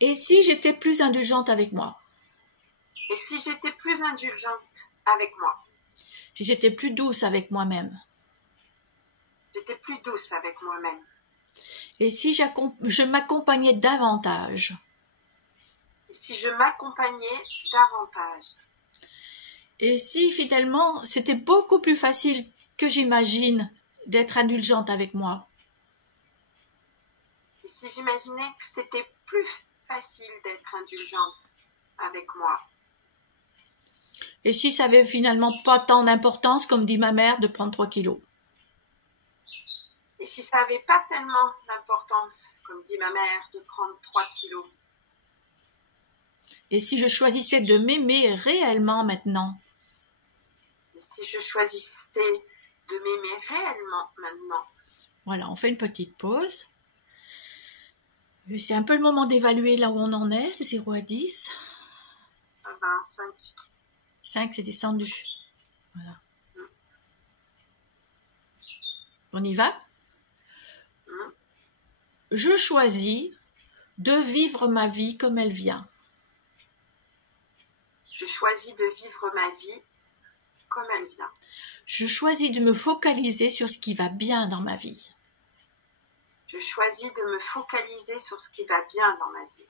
Et si j'étais plus indulgente avec moi? Et si j'étais plus indulgente avec moi? Si j'étais plus douce avec moi-même? J'étais plus douce avec moi-même. Et si je m'accompagnais davantage? Et si je m'accompagnais davantage? Et si finalement c'était beaucoup plus facile que j'imagine d'être indulgente avec moi? Et si j'imaginais que c'était plus facile d'être indulgente avec moi? Et si ça avait finalement pas tant d'importance, comme dit ma mère, de prendre 3 kilos? Et si ça n'avait pas tellement d'importance, comme dit ma mère, de prendre 3 kilos? Et si je choisissais de m'aimer réellement maintenant? Et si je choisissais de m'aimer réellement maintenant? Voilà, on fait une petite pause. C'est un peu le moment d'évaluer là où on en est, 0 à 10. 5. 5, c'est descendu. Voilà. On y va? Je choisis de vivre ma vie comme elle vient. Je choisis de vivre ma vie comme elle vient. Je choisis de me focaliser sur ce qui va bien dans ma vie. Je choisis de me focaliser sur ce qui va bien dans ma vie.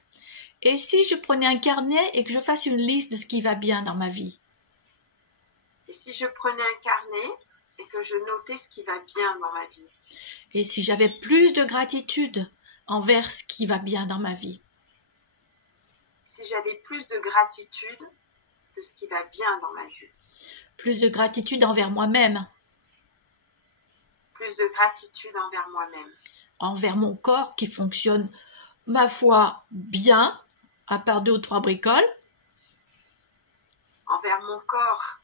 Et si je prenais un carnet et que je fasse une liste de ce qui va bien dans ma vie? Et si je prenais un carnet et que je notais ce qui va bien dans ma vie? Et si j'avais plus de gratitude envers ce qui va bien dans ma vie? Si j'avais plus de gratitude de ce qui va bien dans ma vie? Plus de gratitude envers moi-même? Plus de gratitude envers moi-même? Envers mon corps qui fonctionne, ma foi, bien, à part 2 ou 3 bricoles? Envers mon corps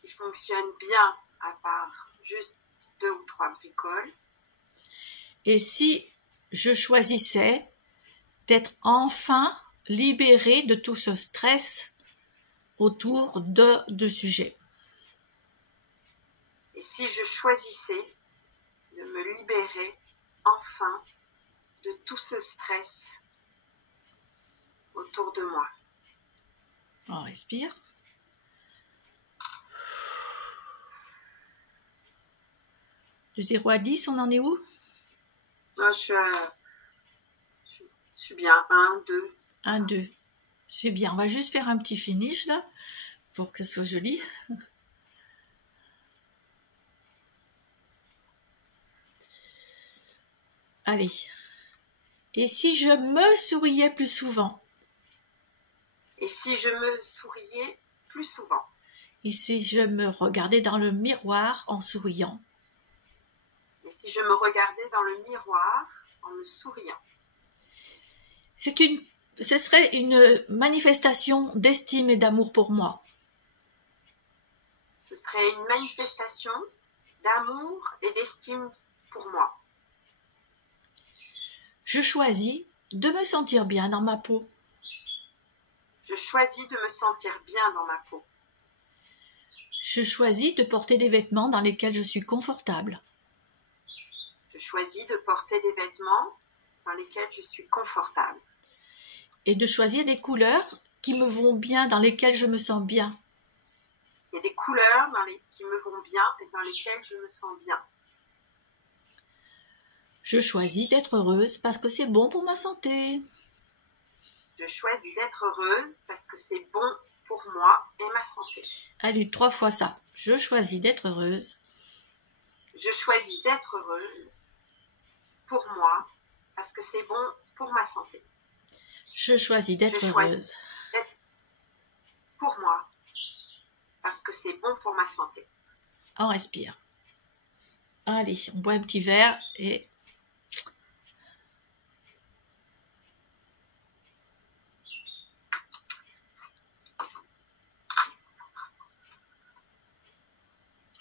qui fonctionne bien, à part juste 2 ou 3 bricoles? Et si je choisissais d'être enfin libérée de tout ce stress autour de deux sujets? Et si je choisissais de me libérer enfin de tout ce stress autour de moi? On respire. De 0 à 10, on en est où? Non, je suis bien. 1, 2. 1, 2. C'est bien. On va juste faire un petit finish là, pour que ce soit joli. Allez. Et si je me souriais plus souvent? Et si je me souriais plus souvent? Et si je me regardais dans le miroir en souriant? Et si je me regardais dans le miroir en me souriant? Ce serait une manifestation d'estime et d'amour pour moi. Ce serait une manifestation d'amour et d'estime pour moi. Je choisis de me sentir bien dans ma peau. Je choisis de me sentir bien dans ma peau. Je choisis de porter des vêtements dans lesquels je suis confortable. Je choisis de porter des vêtements dans lesquels je suis confortable. Et de choisir des couleurs qui me vont bien, dans lesquelles je me sens bien. Il y a des couleurs qui me vont bien et dans lesquelles je me sens bien. Je choisis d'être heureuse parce que c'est bon pour ma santé. Je choisis d'être heureuse parce que c'est bon pour moi et ma santé. Allez, 3 fois ça. Je choisis d'être heureuse. Je choisis d'être heureuse pour moi parce que c'est bon pour ma santé. Je choisis d'être heureuse. Pour moi parce que c'est bon pour ma santé. On respire. Allez, on boit un petit verre et...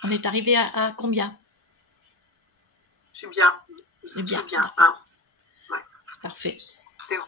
On est arrivé à combien? Je suis bien. C'est bien. Je suis bien. 1. Ouais. C'est parfait. C'est bon.